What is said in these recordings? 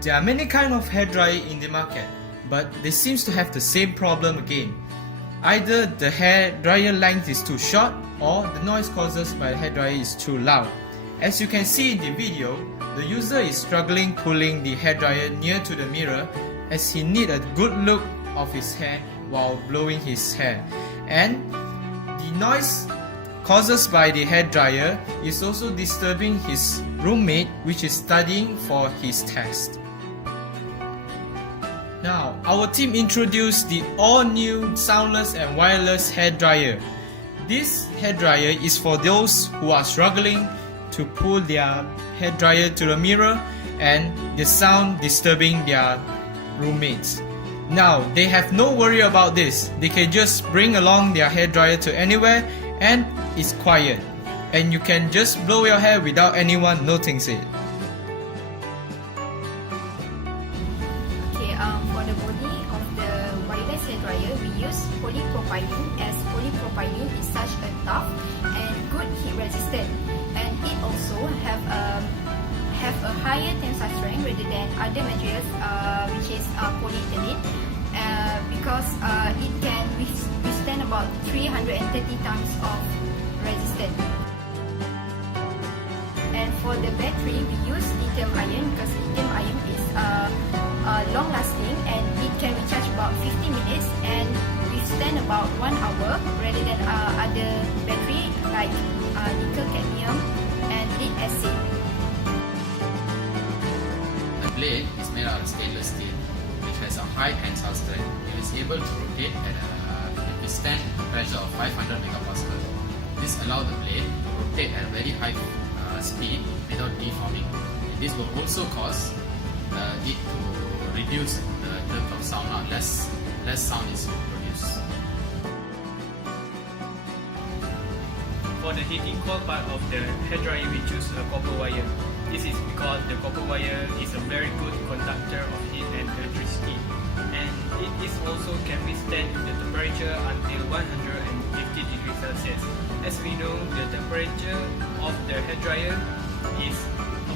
There are many kinds of hairdryer in the market, but they seems to have the same problem again. Either the hairdryer length is too short or the noise caused by the hairdryer is too loud. As you can see in the video, the user is struggling pulling the hairdryer near to the mirror as he needs a good look of his hair while blowing his hair. And the noise caused by the hairdryer is also disturbing his roommate, which is studying for his test. Now, our team introduced the all-new soundless and wireless hairdryer. This hairdryer is for those who are struggling to pull their hairdryer to the mirror and the sound disturbing their roommates. Now, they have no worry about this. They can just bring along their hairdryer to anywhere and it's quiet. And you can just blow your hair without anyone noticing it. For the body of the wireless hairdryer, we use polypropylene, as polypropylene is such a tough and good heat resistant, and it also have a higher tensile strength rather than other materials, which is polyethylene, because it can withstand about 330 times of resistance. And for the battery, we use lithium ion because lithium ion is long lasting and it can recharge about 50 minutes and withstand about 1 hour rather than other battery like nickel cadmium and lead acid. The blade is made out of stainless steel, which has a high tensile strength. It is able to rotate at a withstand pressure of 500 megapascal. This allows the blade to rotate at a very high speed without deforming. And this will also cause it to reduce the terms of sound out. Less sound is produced. For the heating coil part of the hairdryer, we choose a copper wire. This is because the copper wire is a very good conductor of heat and electricity, and it is also can withstand the temperature until 150 degrees Celsius. As we know, the temperature of the hairdryer is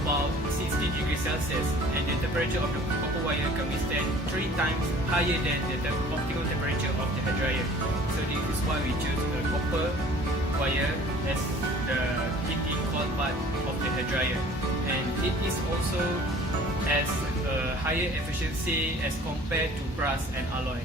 about 60 degrees Celsius, and the temperature of the copper wire can withstand 3 times higher than the optimal temperature of the hairdryer. So this is why we choose the copper wire as the heating coil part of the hairdryer, and it is also has a higher efficiency as compared to brass and alloy.